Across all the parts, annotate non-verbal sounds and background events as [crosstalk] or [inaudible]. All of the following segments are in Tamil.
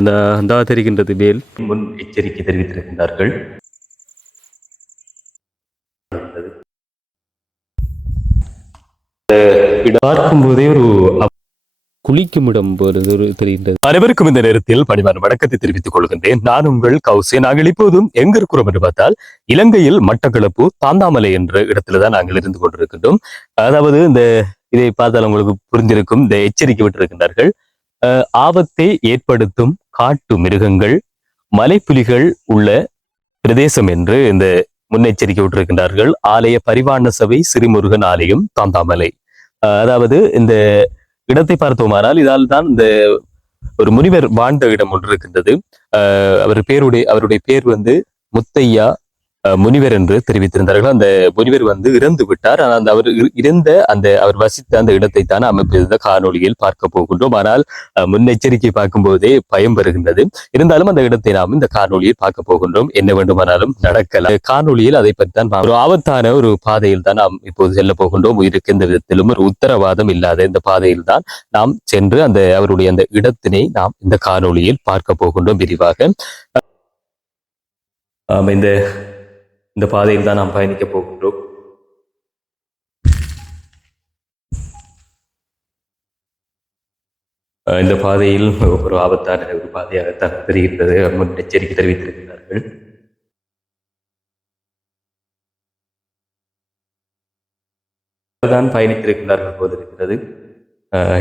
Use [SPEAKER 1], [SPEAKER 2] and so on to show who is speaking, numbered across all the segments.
[SPEAKER 1] அந்த அந்த தெரிகின்றது மேல். முன் எச்சரிக்கை தெரிவித்திருக்கின்றார்கள். பார்க்கும்போதே ஒரு குளிக்கும் இடம் தெரிகின்றது.
[SPEAKER 2] அனைவருக்கும் இந்த நேரத்தில் பணிவான வணக்கத்தை தெரிவித்துக் கொள்கின்றேன். நான் உங்கள் கௌசே. நாங்கள் இப்போதும் எங்க இருக்கிறோம் என்று பார்த்தால் இலங்கையில் மட்டக்களப்பு தாந்தாமலை என்ற இடத்துல தான் நாங்கள் இருந்து கொண்டிருக்கின்றோம்.
[SPEAKER 1] அதாவது இந்த இதை பார்த்தால் உங்களுக்கு புரிந்திருக்கும் இந்த எச்சரிக்கை விட்டிருக்கின்றார்கள். அஹ், ஆபத்தை ஏற்படுத்தும் காட்டு மிருகங்கள் மலைப்புலிகள் உள்ள பிரதேசம் என்று இந்த முன்னெச்சரிக்கை விட்டிருக்கின்றார்கள். ஆலய பரிவாரண சபை சிறுமுருகன் ஆலயம் தாந்தாமலை. அதாவது இந்த இடத்தை பார்த்தோமானால் இதால் தான் இந்த ஒரு முனிவர் வாழ்ந்த இடம் ஒன்று இருக்கின்றது. அவர் பேருடைய அவருடைய பேர் வந்து முத்தையா முனிவர் என்று தெரிவித்திருந்தார்கள். அந்த முனிவர் வந்து இறந்து விட்டார். ஆனால் அந்த அவர் இருந்த அந்த அவர் வசித்த அந்த இடத்தை தான் அமைப்பிருந்த காணொலியில் பார்க்க போகின்றோம். ஆனால் முன்னெச்சரிக்கை பார்க்கும் போதே பயம் வருகின்றது. இருந்தாலும் அந்த இடத்தை நாம் இந்த காணொலியில் பார்க்க போகின்றோம். என்ன வேண்டுமானாலும் நடக்கலாம். காணொலியில் அதை பற்றி தான் ஒரு ஆபத்தான ஒரு பாதையில் தான் நாம் இப்போது செல்ல போகின்றோம். உயிருக்கு எந்த விதத்திலும் ஒரு உத்தரவாதம் இல்லாத இந்த பாதையில் தான் நாம் சென்று அந்த அவருடைய அந்த இடத்தினை நாம் இந்த காணொலியில் பார்க்க போகின்றோம் விரிவாக. இந்த இந்த பாதையில் தான் நாம் பயணிக்க போகின்றோம். இந்த பாதையில் ஒரு ஆபத்தான ஒரு பாதையாகத்தான் தெரிகின்றது. முன்னெச்சரிக்கை தெரிவித்திருக்கிறார்கள். தான் பயணித்திருக்கிறார்கள் போது இருக்கிறது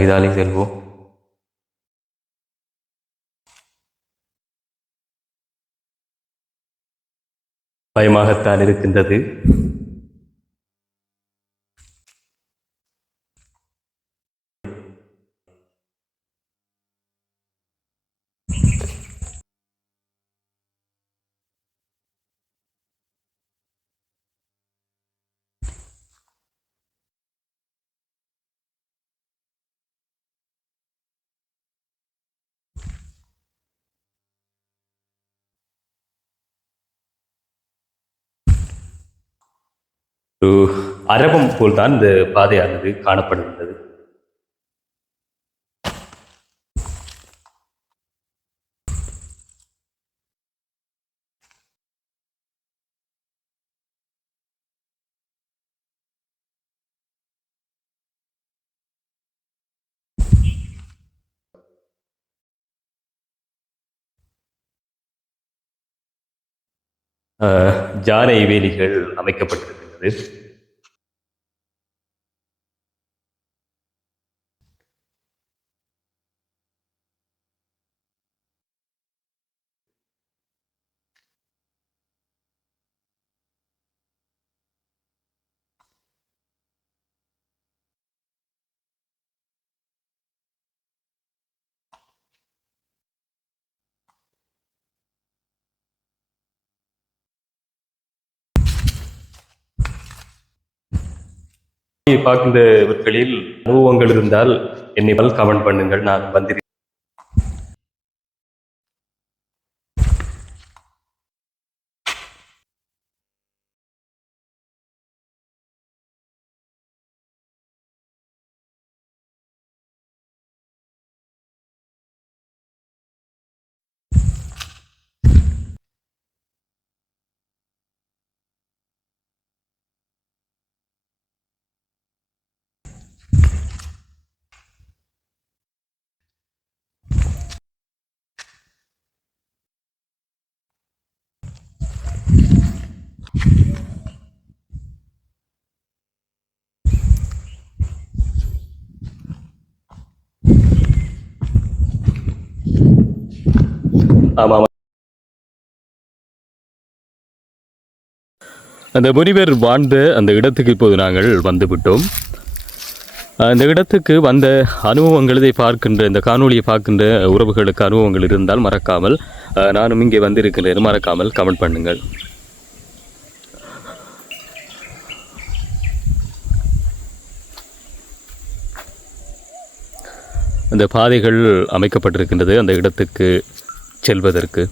[SPEAKER 1] இதாலே செல்வோம். பயமாகத்தான் இருக்கின்றது. அரபம் போல்தான் இந்த பாதையானது காணப்படுகின்றது. ஜானை வேலிகள் அமைக்கப்பட்டிருக்கின்றது பார்க்கின்றவர்களில் அனுபவங்கள் இருந்தால் என்னை பல் கமெண்ட் பண்ணுங்கள். நான் வந்திருக்கேன் ஆமாம் அந்த முனிவர் வாழ்ந்த அந்த இடத்துக்கு இப்போது நாங்கள் வந்துவிட்டோம். அந்த இடத்துக்கு வந்த அனுபவங்கள் இதை பார்க்கின்ற இந்த காணொளியை பார்க்கின்ற உறவுகளுக்கு அனுபவங்கள் இருந்தால் மறக்காமல் நானும் இங்கே வந்திருக்கிறேன். மறக்காமல் கமெண்ட் பண்ணுங்கள். அந்த பாதைகள் அமைக்கப்பட்டிருக்கின்றது. அந்த இடத்துக்கு செல்வதற்கு.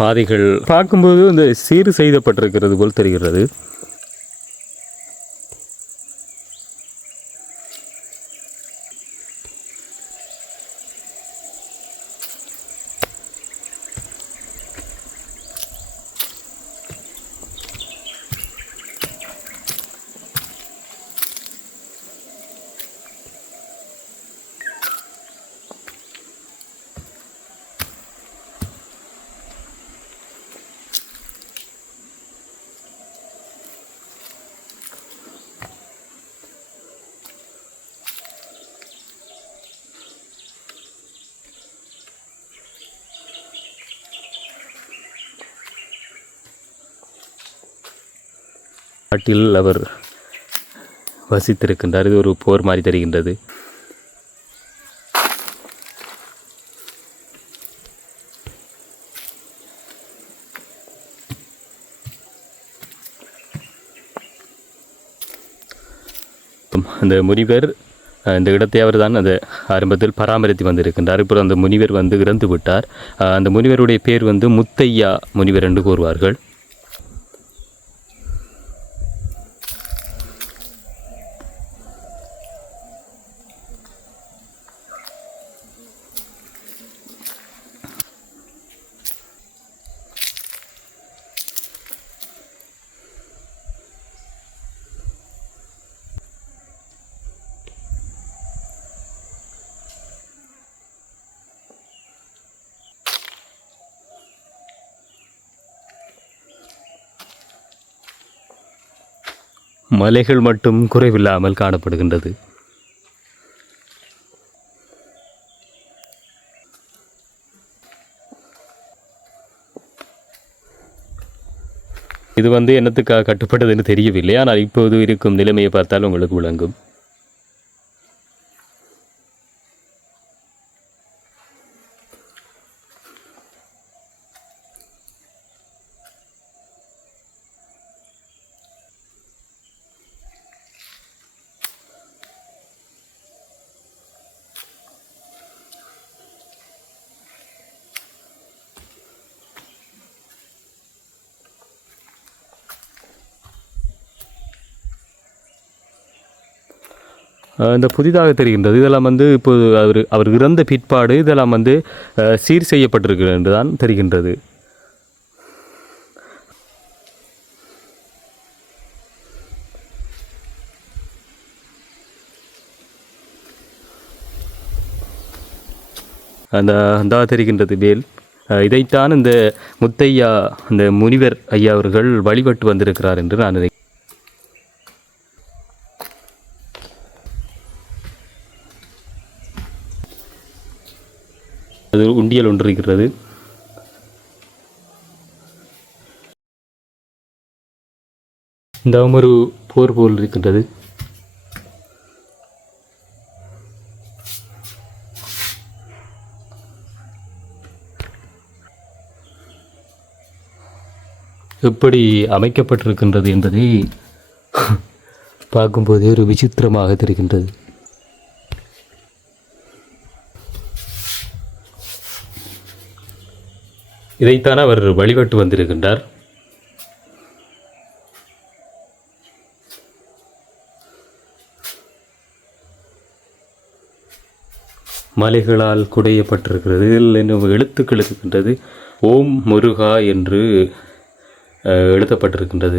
[SPEAKER 1] பாதைகள் பார்க்கும்போது இந்த சீர் செய்தப்பட்டிருக்கிறது போல் தெரிகிறது. காட்டில் அவர் வசித்திருக்கின்றார். இது ஒரு போர் மாதிரி தெரிகின்றது. அந்த முனிவர் இந்த இடத்தை அவர் தான் அந்த ஆரம்பத்தில் பராமரித்து வந்திருக்கின்றார். இப்போ அந்த முனிவர் வந்து இறந்து விட்டார் அந்த முனிவருடைய பேர் வந்து முத்தையா முனிவர் என்று கூறுவார்கள். மலைகள் மட்டும் குறைவில்லாமல் காணப்படுகின்றது. இது வந்து என்னத்துக்காக கட்டுப்பட்டதுன்னு தெரியவில்லை. ஆனால் இப்போது இருக்கும் நிலைமையை பார்த்தால் உங்களுக்கு விளங்கும். இந்த புதிதாக தெரிகின்றது. இதெல்லாம் வந்து இப்போது அவர் அவர் இறந்த பிற்பாடு இதெல்லாம் வந்து சீர் செய்யப்பட்டிருக்கிறது என்று தான் தெரிகின்றது. அந்த அந்த தெரிகின்றது வேல் இதைத்தான் இந்த முத்தையா இந்த முனிவர் ஐயா அவர்கள் வழிபட்டு வந்திருக்கிறார் என்று நான் நினைக்கிறேன் அது உண்டியல் ஒன்று இருக்கிறது. இந்த ஒரு போர் போல் இருக்கின்றது. எப்படி அமைக்கப்பட்டிருக்கின்றது என்பதை [laughs] பார்க்கும்போதே ஒரு விசித்திரமாக தெரிகின்றது. இதைத்தான் அவர் வழிபட்டு வந்திருக்கின்றார்? மலைகளால் குடையப்பட்டிருக்கிறது. இதில் இன்னும் எழுத்துக்கள் இருக்கின்றது. ஓம் முருகா என்று அஹ், எழுதப்பட்டிருக்கின்றது.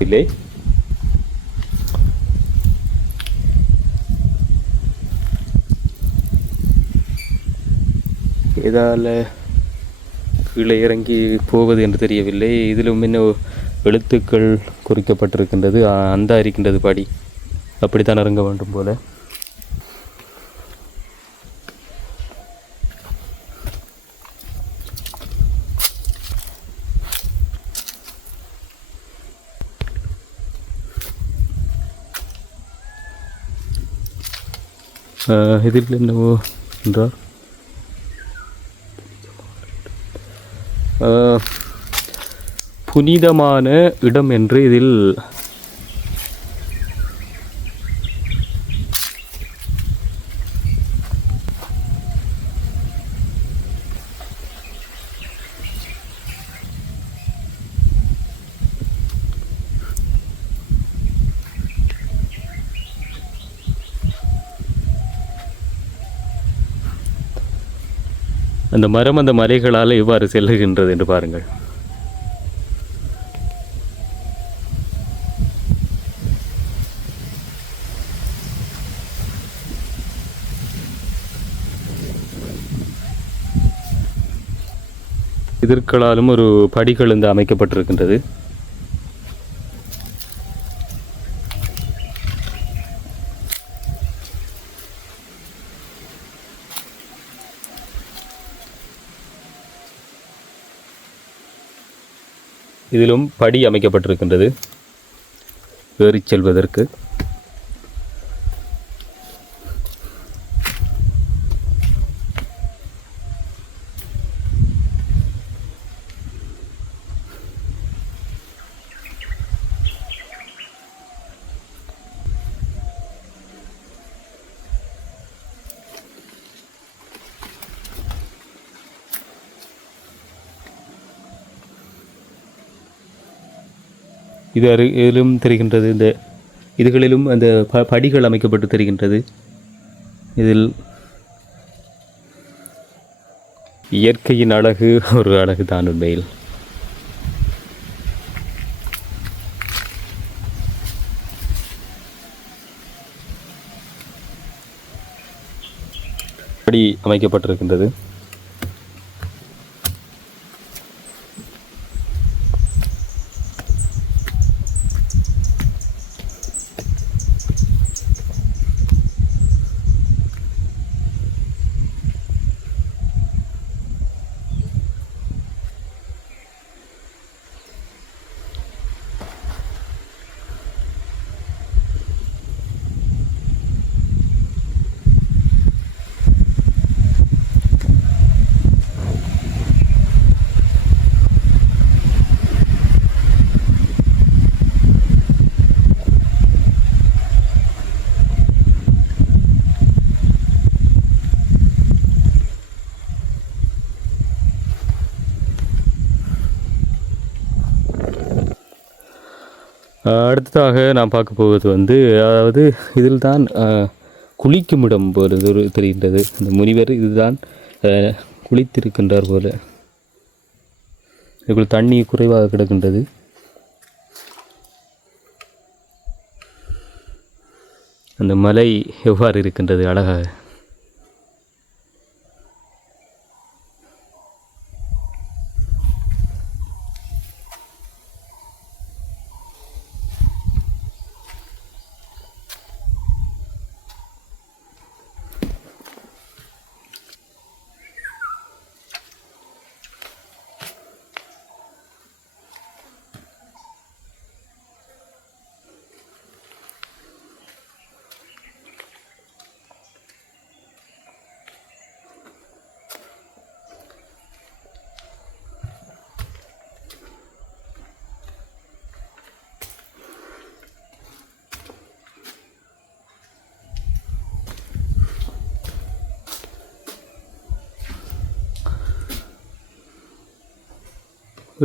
[SPEAKER 1] இல்லை இதால் கீழே இறங்கி போவது என்று தெரியவில்லை. இதிலும் இன்னும் எழுத்துக்கள் குறிக்கப்பட்டிருக்கின்றது. ஆ, அந்த இருக்கின்றது பாடி. அப்படித்தான் இறங்க வேண்டும் போல. இதில் என்னவோ என்றார் புனிதமான இடம் என்று இதில் அந்த மரம் அந்த மலைகளால் எவ்வாறு செல்லுகின்றது என்று பாருங்கள். எதிர்களாலும் ஒரு படிகள் வந்து அமைக்கப்பட்டிருக்கின்றது. இதிலும் படி அமைக்கப்பட்டிருக்கின்றது. ஏறிச் செல்வதற்கு இது அருகிலும் தெரிகின்றது. இந்த இதுகளிலும் அந்த ப படிகள் அமைக்கப்பட்டு தெரிகின்றது. இதில் இயற்கையின் அழகு [laughs] ஒரு அழகு தான் உண்மையில். படி அமைக்கப்பட்டிருக்கின்றது. அடுத்ததாக நான் பார்க்க போவது வந்து அதாவது இதில் தான் குளிக்கும் இடம் போல ஒரு தெரிகின்றது. இந்த முனிவர் இதுதான் குளித்திருக்கின்றார் போல. இதுக்குள் தண்ணி குறைவாக கிடக்கின்றது. அந்த மலை எவ்வாறு இருக்கின்றது? அழகாக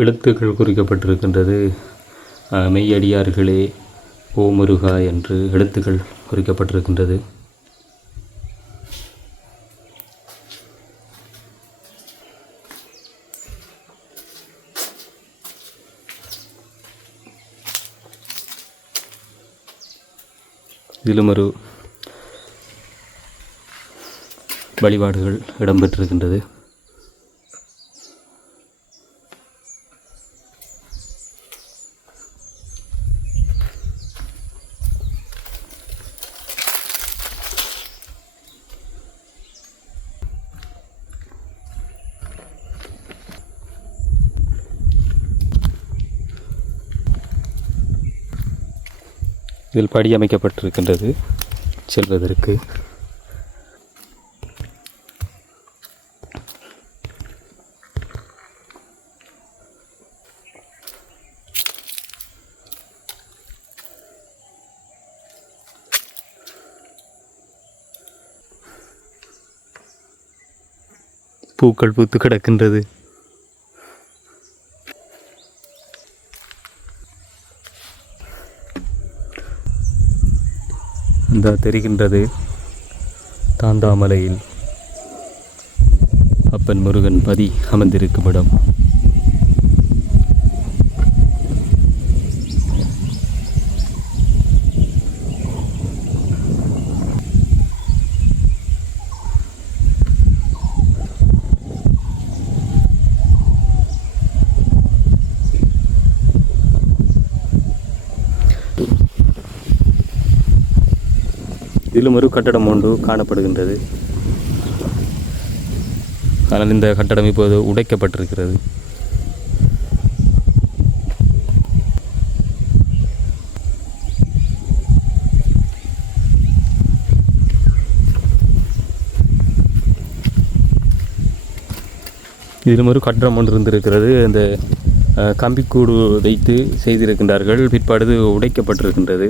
[SPEAKER 1] எழுத்துக்கள் குறிக்கப்பட்டிருக்கின்றது. மெய்யடியார்களே ஓ முருகா என்று எழுத்துக்கள் குறிக்கப்பட்டிருக்கின்றது. இதிலும் ஒரு வழிபாடுகள் இடம்பெற்றிருக்கின்றது. இதில் படி அமைக்கப்பட்டிருக்கின்றது. செல்வதற்கு. பூக்கள் பூத்து கிடக்கின்றது. இந்த தெரிகின்றது தாந்தாமலையில் அப்பன் முருகன் பதி அமர்ந்திருக்கும் இடம். மேலும் ஒரு கட்டடம் ஒன்று காணப்படுகின்றது. ஆனால் இந்த கட்டடம் இப்போது உடைக்கப்பட்டிருக்கிறது. இதிலும் ஒரு கட்டடம் ஒன்று இருந்திருக்கிறது. அந்த கம்பிக்கூடு வைத்து செய்திருக்கின்றார்கள். பிற்பாடு உடைக்கப்பட்டிருக்கின்றது.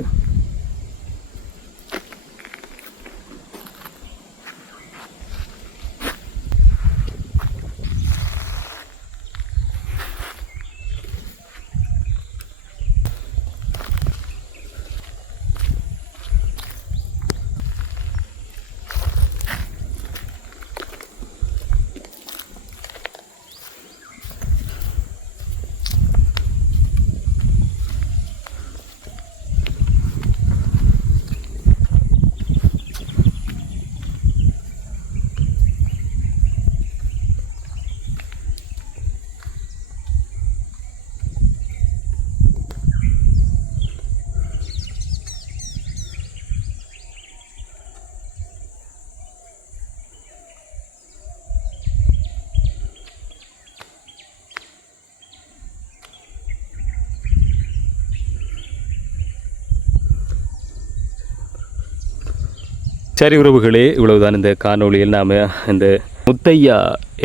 [SPEAKER 1] சரி உறவுகளே இவ்வளவுதான். இந்த காணொளியில் நாம் இந்த முத்தையா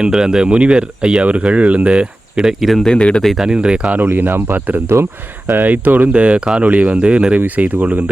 [SPEAKER 1] என்ற அந்த முனிவர் ஐயா அவர்கள் இந்த இட இருந்த இந்த இடத்தை தனி நிறைய காணொளியை நாம் பார்த்திருந்தோம். இத்தோடு இந்த காணொளியை வந்து நிறைவு செய்து கொள்கின்ற